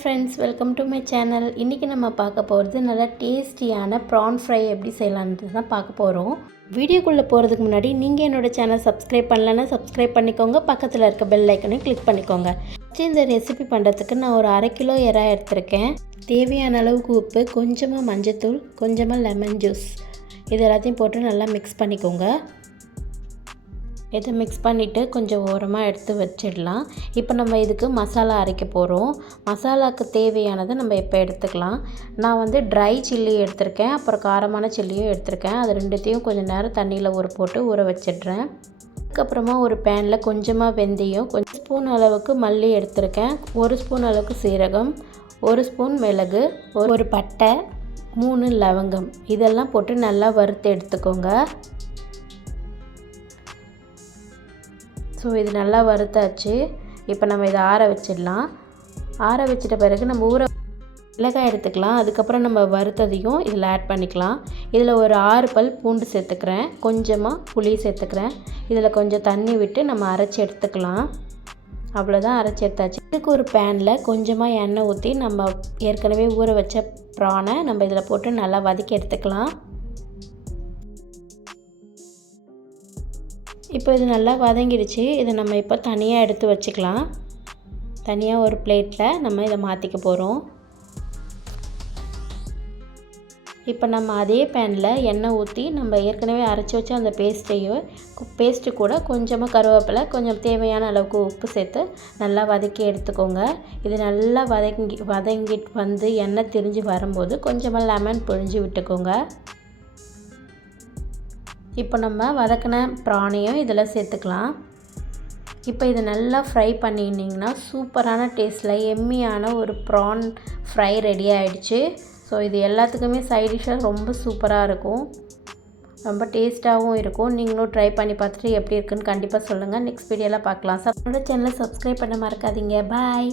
Friends welcome to my channel இன்றைக்கி நம்ம பார்க்க போகிறது நல்லா டேஸ்டியான ப்ரான் ஃப்ரை எப்படி செய்யலான்றது தான் பார்க்க போகிறோம் வீடியோக்குள்ளே போகிறதுக்கு முன்னாடி நீங்கள் என்னோடய சேனல் சப்ஸ்கிரைப் பண்ணலன்னா சப்ஸ்கிரைப் பண்ணிக்கோங்க. பக்கத்தில் இருக்க பெல் ஐக்கனையும் கிளிக் பண்ணிக்கோங்க. ஃபஸ்ட்டு இந்த ரெசிபி பண்ணுறதுக்கு நான் ஒரு அரை கிலோ எறா எடுத்திருக்கேன். தேவையான அளவுக்கு உப்பு கொஞ்சமாக மஞ்சத்தூள் கொஞ்சமாக லெமன் ஜூஸ் இது எல்லாத்தையும் போட்டு நல்லா மிக்ஸ் பண்ணிக்கோங்க. இதை மிக்ஸ் பண்ணிவிட்டு கொஞ்சம் ஓரமாக எடுத்து வச்சிடலாம். இப்போ நம்ம இதுக்கு மசாலா அரைக்க போகிறோம் மசாலாவுக்கு தேவையானதை நம்ம இப்போ எடுத்துக்கலாம். நான் வந்து ட்ரை சில்லி எடுத்திருக்கேன். அப்புறம் காரமான சில்லியும் எடுத்திருக்கேன். அது ரெண்டுத்தையும் கொஞ்சம் நேரம் தண்ணியில் ஊற போட்டு ஊற வச்சிடுறேன். அதுக்கப்புறமா ஒரு பேனில் கொஞ்சமாக வெந்தயம் கொஞ்சம் ஸ்பூன் அளவுக்கு மல்லி எடுத்திருக்கேன். ஒரு ஸ்பூன் அளவுக்கு சீரகம் ஒரு ஸ்பூன் மிளகு ஒரு பட்டை மூணு லவங்கம். இதெல்லாம் போட்டு நல்லா வறுத்து எடுத்துக்கோங்க. ஸோ இது நல்லா வறுத்தாச்சு. இப்போ நம்ம இதை ஆற வச்சிடலாம். ஆற வச்சிட்ட பிறகு நம்ம ஊற மிளகாய் எடுத்துக்கலாம். அதுக்கப்புறம் நம்ம வறுத்ததையும் இதில் ஆட் பண்ணிக்கலாம். இதில் ஒரு ஆறு பல் பூண்டு சேர்த்துக்கிறேன். கொஞ்சமாக புளி சேர்த்துக்கிறேன். இதில் கொஞ்சம் தண்ணி விட்டு நம்ம அரைச்சி எடுத்துக்கலாம். அவ்வளோதான் அரைச்சி எடுத்தாச்சு. இதுக்கு ஒரு பேனில் கொஞ்சமாக எண்ணெய் ஊற்றி நம்ம ஏற்கனவே ஊற வச்ச ப்ரானை நம்ம இதில் போட்டு நல்லா வதக்கி எடுத்துக்கலாம். இப்போ இது நல்லா வதங்கிடுச்சு. இதை நம்ம இப்போ தனியாக எடுத்து வச்சுக்கலாம். தனியாக ஒரு பிளேட்டில் நம்ம இதை மாற்றிக்க போகிறோம் இப்போ நம்ம அதே பேனில் எண்ணெய் ஊற்றி நம்ம ஏற்கனவே அரைச்சி வச்ச அந்த பேஸ்ட்டையும் பேஸ்ட்டு கூட கொஞ்சமாக கருவேப்பிலை கொஞ்சம் தேவையான அளவுக்கு உப்பு சேர்த்து நல்லா வதக்கி எடுத்துக்கோங்க. இது நல்லா வதங்கி வதங்கிட்டு வந்து எண்ணெய் திரிஞ்சு வரும்போது கொஞ்சமாக லெமன் பொழிஞ்சு விட்டுக்கோங்க. இப்போ நம்ம வதக்கின ப்ரானையும் இதில் சேர்த்துக்கலாம். இப்போ இதை நல்லா ஃப்ரை பண்ணியிருந்தீங்கன்னா சூப்பரான டேஸ்ட்டில் எம்மியான ஒரு ப்ரான் ஃப்ரை ரெடி ஆகிடுச்சு ஸோ இது எல்லாத்துக்குமே சைட் டிஷ்ஷாக ரொம்ப சூப்பராக இருக்கும். ரொம்ப டேஸ்ட்டாகவும் இருக்கும். நீங்களும் ட்ரை பண்ணி பார்த்துட்டு எப்படி இருக்குன்னு கண்டிப்பாக சொல்லுங்கள் நெக்ஸ்ட் வீடியோவில் பார்க்கலாம். சப் சேனலை சப்ஸ்கிரைப் பண்ண மறக்காதீங்க. பாய்